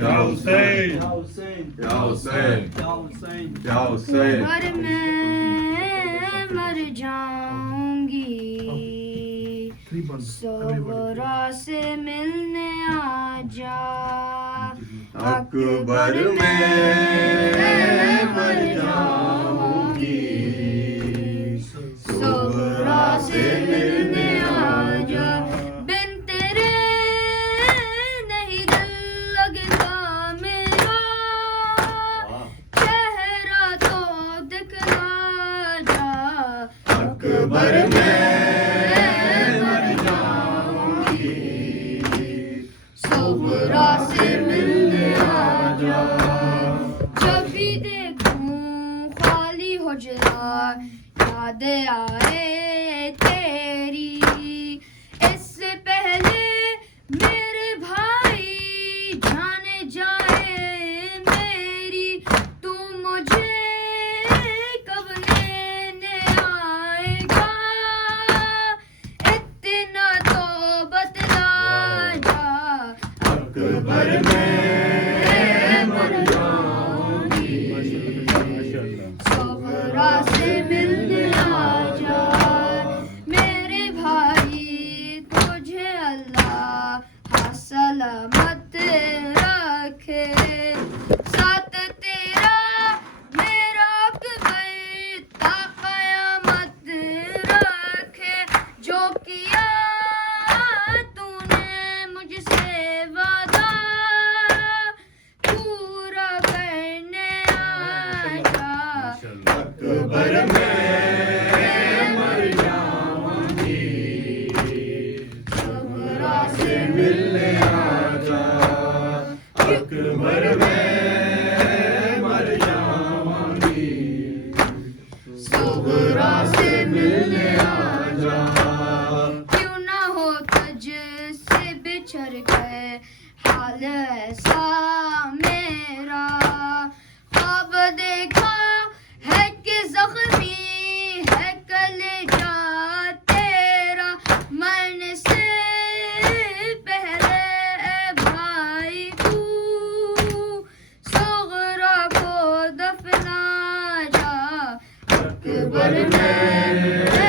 या हुसैन या हुसैन या हुसैन या हुसैन या हुसैन पर मैं मर जाऊंगी सोहरा से मिलने आजा अकबर में मर जाऊंगी सोहरा से मिलने आजा बिन तेरे नहीं दिल लगता मेरा चेहरा तो दिखला जा अकबर में मर जाऊंगी सोहरा से मिलने आजा जब भी देखूं खाली हुजरा याद आए तेरी इससे पहले मेरे भाई जाने जाए मेरी तू मुझे कब लेने आएगा इतना तो बतला जा अकबर में मर जाऊंगी सोहरा से मिलने आजा मेरे भाई तुझे अल्लाह सलामत रखे साथ तेरा मेरा अकबर ता कयामत रखे जो किया तूने मुझसे वादा पूरा करने आजा अकबर में मर जाऊंगी सोहरा से मिलने आजा अकबर में मर जाऊंगी सोहरा से मिलने आजा क्यों ना हो तुझ से बिछड़ गए हाल ऐसा मेरा ख्वाब देखा है कि जख्मी है कलेजा तेरा मरने से पहले ए भाई तू सोगरा को दफना जा अकबर में